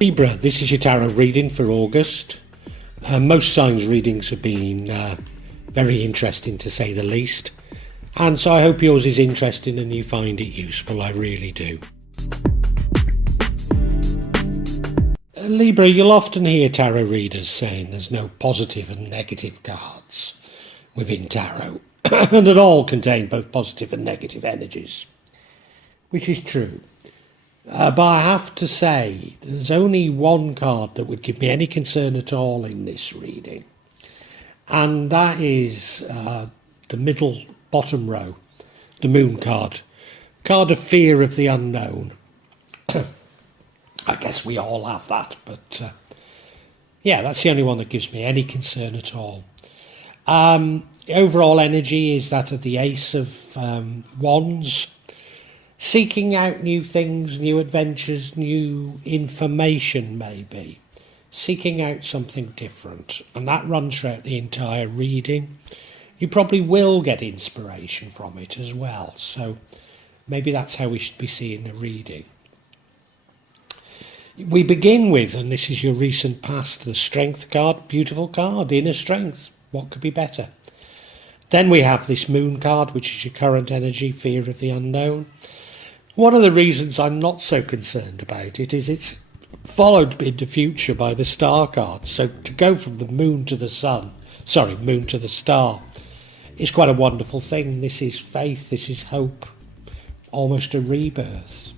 Libra, this is your tarot reading for August. Most signs readings have been very interesting, to say the least, and so I hope yours is interesting and you find it useful. I really do. Libra, you'll often hear tarot readers saying there's no positive and negative cards within tarot and that all contain both positive and negative energies, which is true. But I have to say, there's only one card that would give me any concern at all in this reading, and that is the bottom row, the Moon card of fear of the unknown. I guess we all have that, but yeah, that's the only one that gives me any concern at all. The overall energy is that of the Ace of Wands. Seeking out new things, new adventures, new information maybe. Seeking out something different. And that runs throughout the entire reading. You probably will get inspiration from it as well. So maybe that's how we should be seeing the reading. We begin with, and this is your recent past, the Strength card. Beautiful card, inner strength. What could be better? Then we have this Moon card, which is your current energy, fear of the unknown. One of the reasons I'm not so concerned about it is it's followed in the future by the Star card. So to go from the moon to the moon to the star is quite a wonderful thing. This is faith, this is hope, almost a rebirth.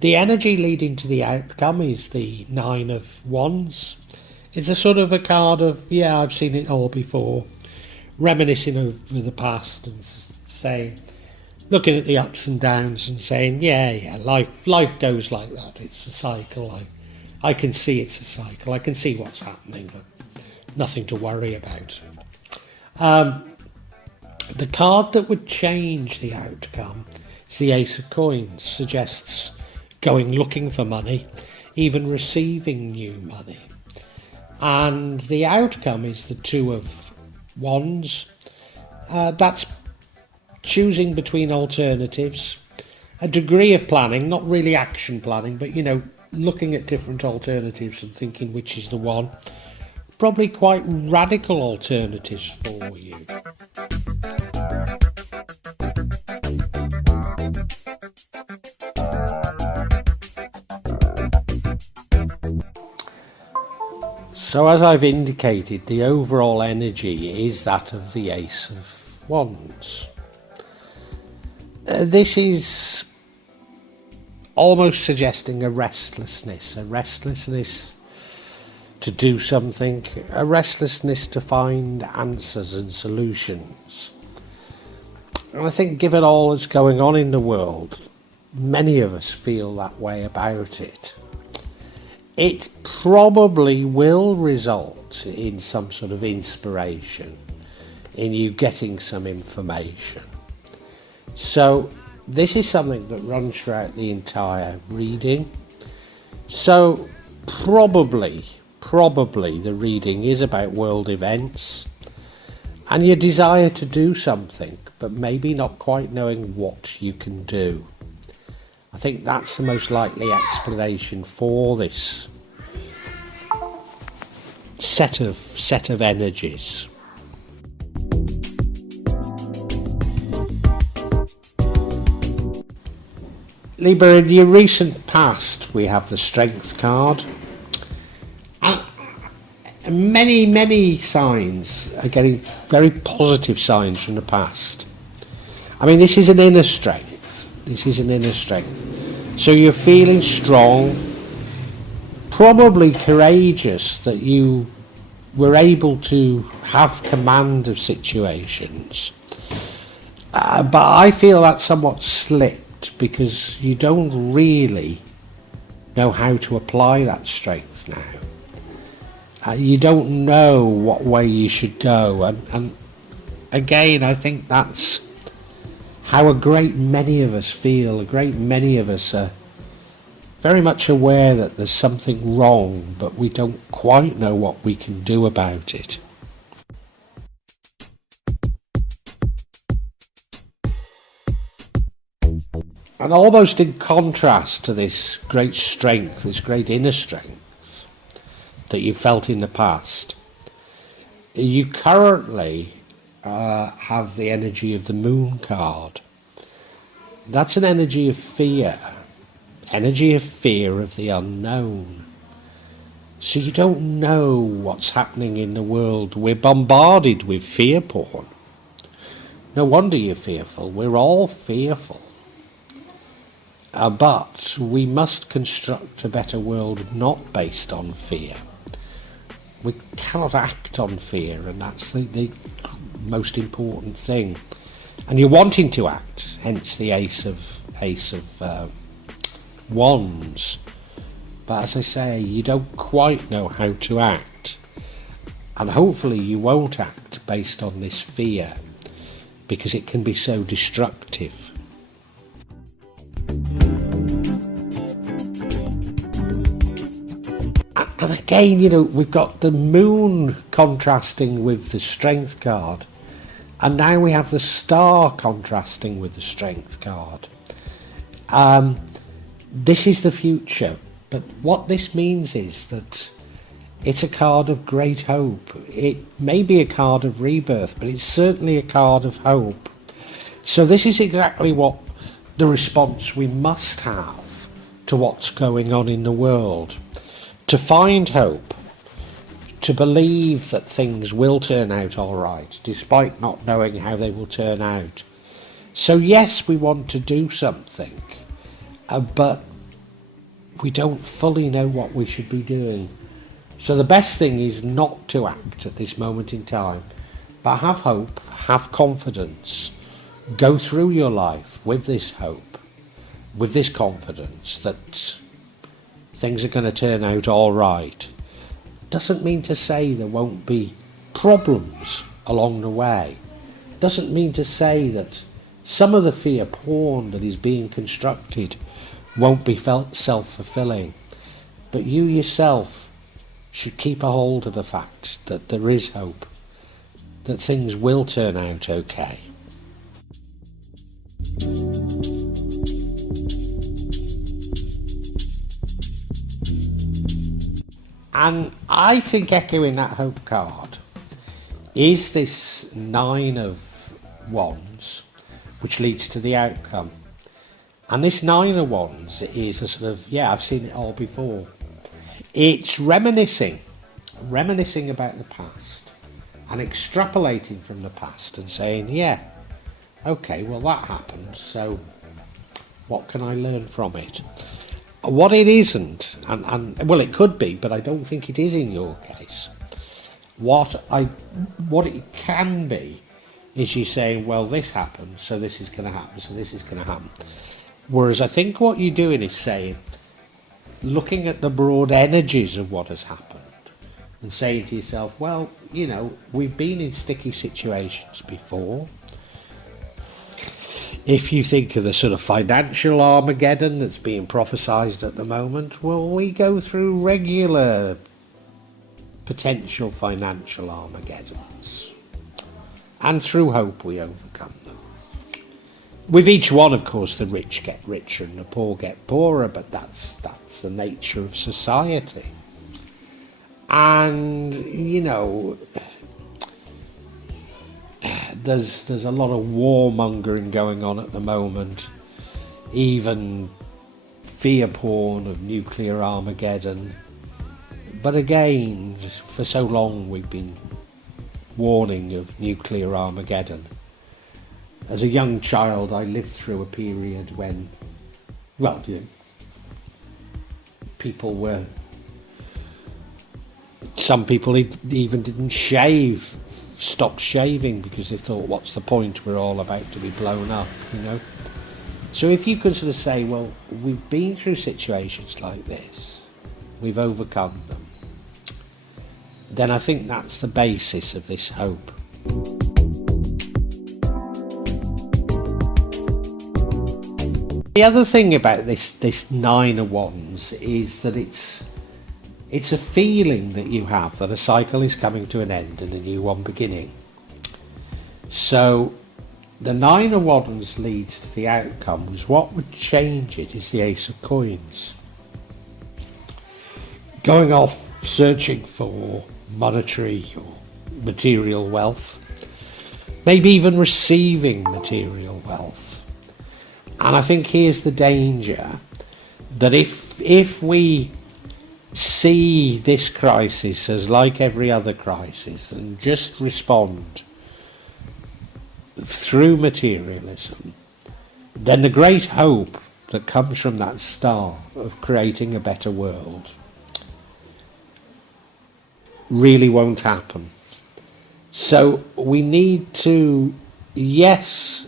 The energy leading to the outcome is the Nine of Wands. It's a sort of a card of, yeah, I've seen it all before, reminiscing over the past and saying, looking at the ups and downs and saying, yeah, life goes like that. It's a cycle. I can see it's a cycle. I can see what's happening. Nothing to worry about. The card that would change the outcome is the Ace of Coins. Suggests going looking for money, even receiving new money. And the outcome is the Two of Wands. That's choosing between alternatives, a degree of planning, not really action planning, but, looking at different alternatives and thinking which is the one. Probably quite radical alternatives for you. So as I've indicated, the overall energy is that of the Ace of Wands. This is almost suggesting a restlessness to do something, a restlessness to find answers and solutions. And I think given all that's going on in the world, many of us feel that way about it. It probably will result in some sort of inspiration, in you getting some information. So this is something that runs throughout the entire reading. So probably the reading is about world events and your desire to do something, but maybe not quite knowing what you can do. I think that's the most likely explanation for this set of energies. Libra, in your recent past, we have the Strength card. And many signs are getting very positive signs from the past. I mean, this is an inner strength. So you're feeling strong, probably courageous that you were able to have command of situations. But I feel that's somewhat slipped, because you don't really know how to apply that strength now. You don't know what way you should go, and again, I think that's how a great many of us feel. A great many of us are very much aware that there's something wrong, but we don't quite know what we can do about it. And almost in contrast to this great strength, this great inner strength that you felt in the past, you currently have the energy of the Moon card. That's an energy of fear of the unknown. So you don't know what's happening in the world. We're bombarded with fear porn. No wonder you're fearful. We're all fearful. But we must construct a better world not based on fear. We cannot act on fear, and that's the most important thing. And you're wanting to act, hence the Ace of Wands. But as I say, you don't quite know how to act. And hopefully you won't act based on this fear, because it can be so destructive. And again, we've got the Moon contrasting with the Strength card. And now we have the Star contrasting with the Strength card. This is the future. But what this means is that it's a card of great hope. It may be a card of rebirth, but it's certainly a card of hope. So this is exactly what the response we must have to what's going on in the world. To find hope, to believe that things will turn out all right, despite not knowing how they will turn out. So yes, we want to do something, but we don't fully know what we should be doing. So the best thing is not to act at this moment in time, but have hope, have confidence, go through your life with this hope, with this confidence that things are going to turn out all right. Doesn't mean to say there won't be problems along the way. Doesn't mean to say that some of the fear porn that is being constructed won't be felt self-fulfilling. But you yourself should keep a hold of the fact that there is hope, that things will turn out okay. And I think echoing that hope card is this Nine of Wands, which leads to the outcome. And this Nine of Wands is a sort of, I've seen it all before. It's reminiscing about the past and extrapolating from the past and saying, okay, well that happened, so what can I learn from it? What it isn't, and well, it could be, but I don't think it is in your case. What it can be is you saying, well, this happened, so this is going to happen, so this is going to happen. Whereas I think what you're doing is saying, looking at the broad energies of what has happened and saying to yourself, well, we've been in sticky situations before. If you think of the sort of financial Armageddon that's being prophesied at the moment, well, we go through regular potential financial Armageddons. And through hope we overcome them. With each one, of course, the rich get richer and the poor get poorer, but that's the nature of society. And, there's a lot of warmongering going on at the moment, even fear porn of nuclear Armageddon. But again, for so long we've been warning of nuclear Armageddon. As a young child, I lived through a period when, some people even didn't shave, stopped shaving because they thought, what's the point, we're all about to be blown up, So if you could sort of say, well, we've been through situations like this, we've overcome them, then I think that's the basis of this hope. The other thing about this Nine of Wands is that it's a feeling that you have that a cycle is coming to an end and a new one beginning. So The Nine of Wands leads to the outcome, was what would change it is the Ace of Coins. Going off searching for monetary or material wealth, maybe even receiving material wealth. And I think here's the danger, that if we see this crisis as like every other crisis and just respond through materialism, then the great hope that comes from that star of creating a better world really won't happen. So we need to, yes,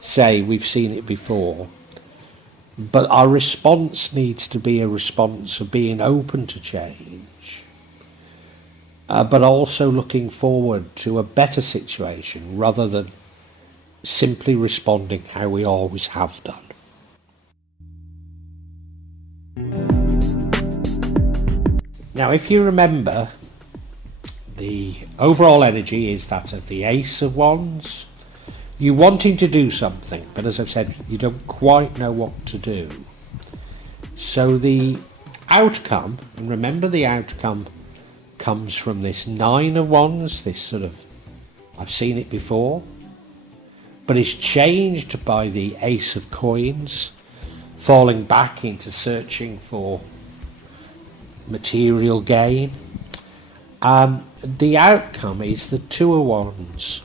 say we've seen it before, but our response needs to be a response of being open to change, but also looking forward to a better situation rather than simply responding how we always have done. Now, if you remember, the overall energy is that of the Ace of Wands. You wanting to do something, but as I've said, you don't quite know what to do. So the outcome, and remember the outcome comes from this Nine of Wands, this sort of, I've seen it before, but it's changed by the Ace of Coins, falling back into searching for material gain. The outcome is the Two of Wands,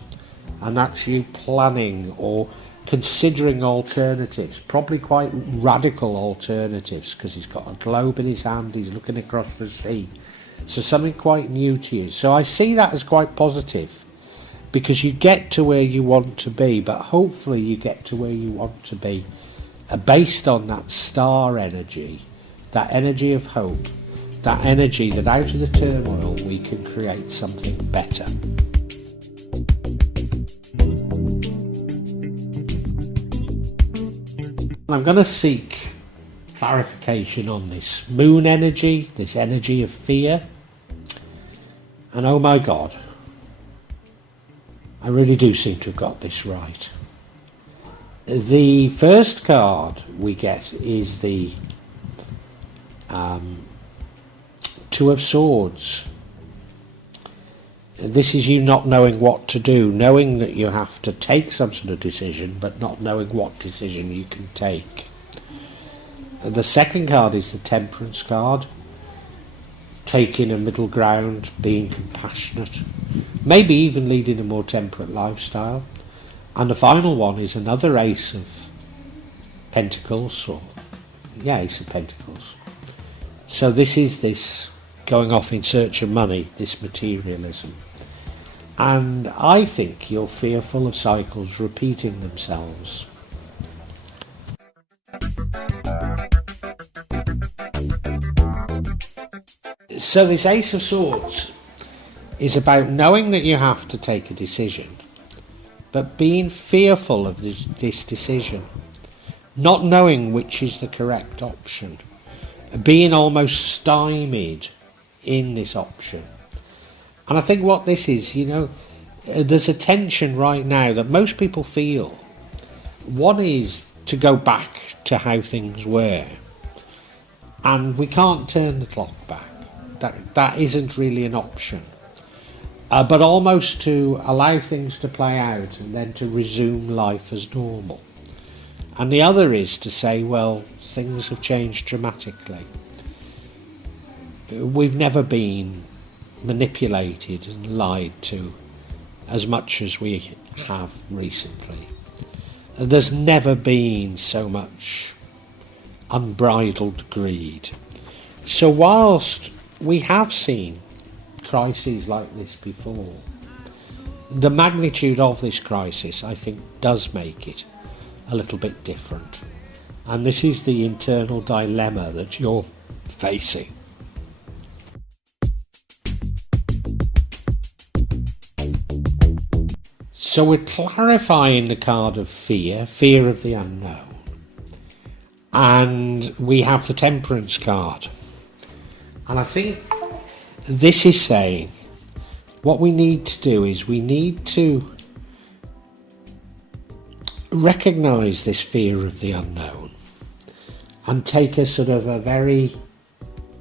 and that's you planning or considering alternatives, probably quite radical alternatives, because he's got a globe in his hand, he's looking across the sea, so something quite new to you. So I see that as quite positive, because you get to where you want to be, but hopefully you get to where you want to be based on that star energy, that energy of hope, that energy that out of the turmoil we can create something better. I'm going to seek clarification on this moon energy, this energy of fear. And oh my God, I really do seem to have got this right. The first card we get is the Two of Swords. This is you not knowing what to do, knowing that you have to take some sort of decision, but not knowing what decision you can take. And the second card is the Temperance card, taking a middle ground, being compassionate, maybe even leading a more temperate lifestyle. And the final one is another Ace of Pentacles, Ace of Pentacles. So this is this going off in search of money, this materialism. And I think you're fearful of cycles repeating themselves. So this Ace of Swords is about knowing that you have to take a decision, but being fearful of this decision, not knowing which is the correct option, being almost stymied in this option. And I think what this is, there's a tension right now that most people feel. One is to go back to how things were, and we can't turn the clock back. That isn't really an option. But almost to allow things to play out and then to resume life as normal. And the other is to say, well, things have changed dramatically. We've never been manipulated and lied to as much as we have recently. There's never been so much unbridled greed. So whilst we have seen crises like this before, the magnitude of this crisis, I think, does make it a little bit different. And this is the internal dilemma that you're facing. So we're clarifying the card of fear of the unknown. And we have the Temperance card. And I think this is saying what we need to do is we need to recognise this fear of the unknown and take a sort of a very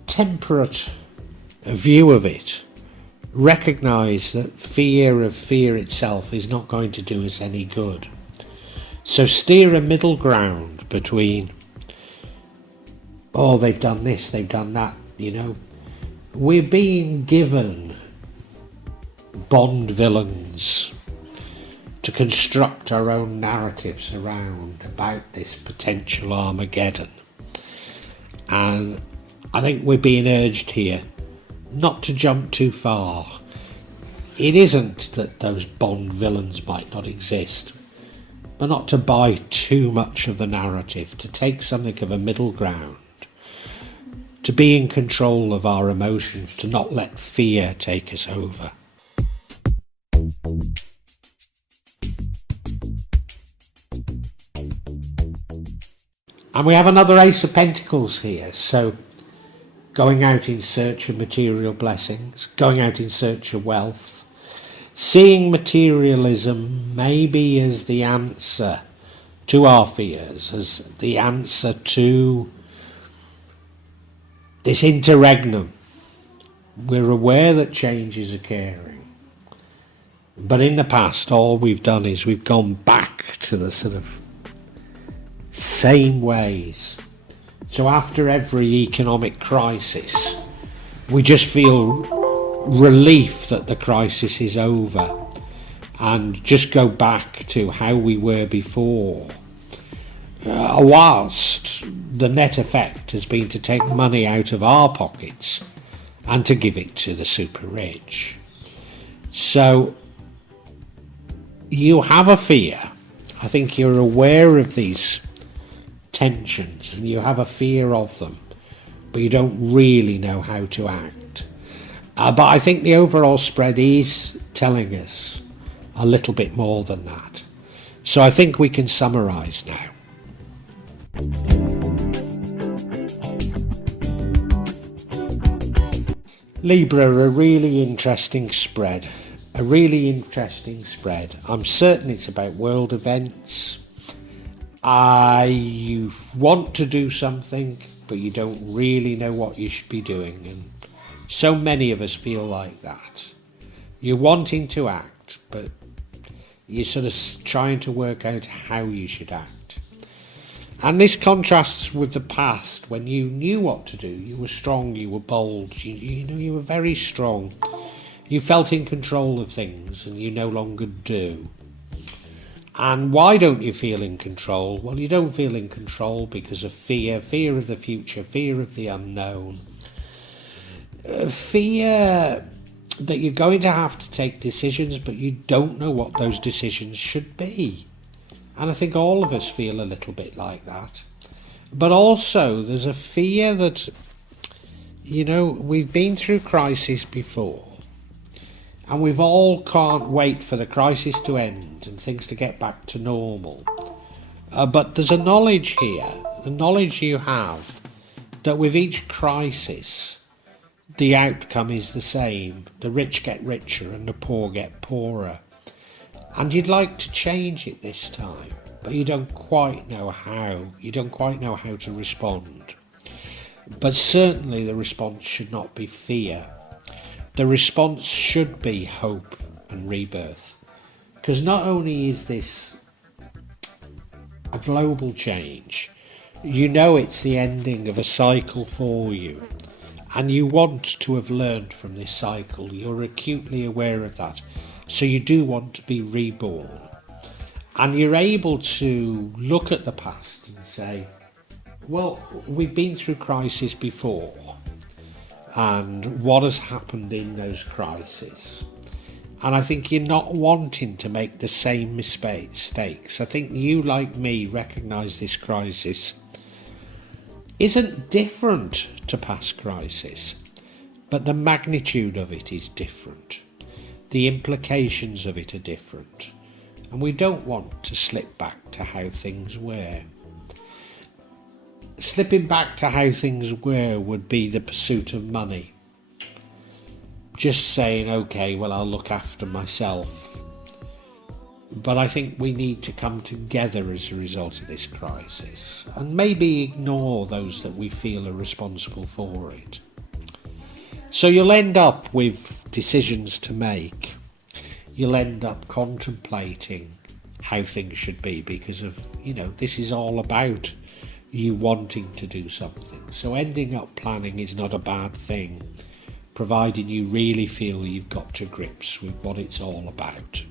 temperate view of it. Recognise that fear of fear itself is not going to do us any good. So steer a middle ground between, oh, they've done this, they've done that, you know. We're being given Bond villains to construct our own narratives around about this potential Armageddon. And I think we're being urged here not to jump too far. It isn't that those Bond villains might not exist, but not to buy too much of the narrative, to take something of a middle ground, to be in control of our emotions, to not let fear take us over. And we have another Ace of Pentacles here, so going out in search of material blessings, going out in search of wealth, seeing materialism maybe as the answer to our fears, as the answer to this interregnum. We're aware that change is occurring, but in the past all we've done is we've gone back to the sort of same ways. So after every economic crisis, we just feel relief that the crisis is over and just go back to how we were before. Whilst the net effect has been to take money out of our pockets and to give it to the super rich. So you have a fear. I think you're aware of these tensions and you have a fear of them, but you don't really know how to act. But I think the overall spread is telling us a little bit more than that. So I think we can summarise now. Libra, a really interesting spread. I'm certain it's about world events. You want to do something, but you don't really know what you should be doing. And so many of us feel like that. You're wanting to act, but you're sort of trying to work out how you should act. And this contrasts with the past, when you knew what to do. You were strong, you were bold, you were very strong. You felt in control of things, and you no longer do. And why don't you feel in control? Well, you don't feel in control because of fear of the future, fear of the unknown. Fear that you're going to have to take decisions, but you don't know what those decisions should be. And I think all of us feel a little bit like that. But also there's a fear that, we've been through crises before. And we've all can't wait for the crisis to end and things to get back to normal. But there's a knowledge here, the knowledge you have, that with each crisis, the outcome is the same. The rich get richer and the poor get poorer. And you'd like to change it this time, but you don't quite know how. You don't quite know how to respond. But certainly the response should not be fear. The response should be hope and rebirth. Because not only is this a global change, it's the ending of a cycle for you. And you want to have learned from this cycle. You're acutely aware of that. So you do want to be reborn. And you're able to look at the past and say, well, we've been through crises before. And what has happened in those crises? And I think you're not wanting to make the same mistakes. I think you, like me, recognise this crisis isn't different to past crises, but the magnitude of it is different. The implications of it are different. And we don't want to slip back to how things were. Slipping back to how things were would be the pursuit of money. Just saying, okay, well, I'll look after myself. But I think we need to come together as a result of this crisis and maybe ignore those that we feel are responsible for it. So you'll end up with decisions to make. You'll end up contemplating how things should be because of, this is all about you wanting to do something. So ending up planning is not a bad thing, providing you really feel you've got to grips with what it's all about.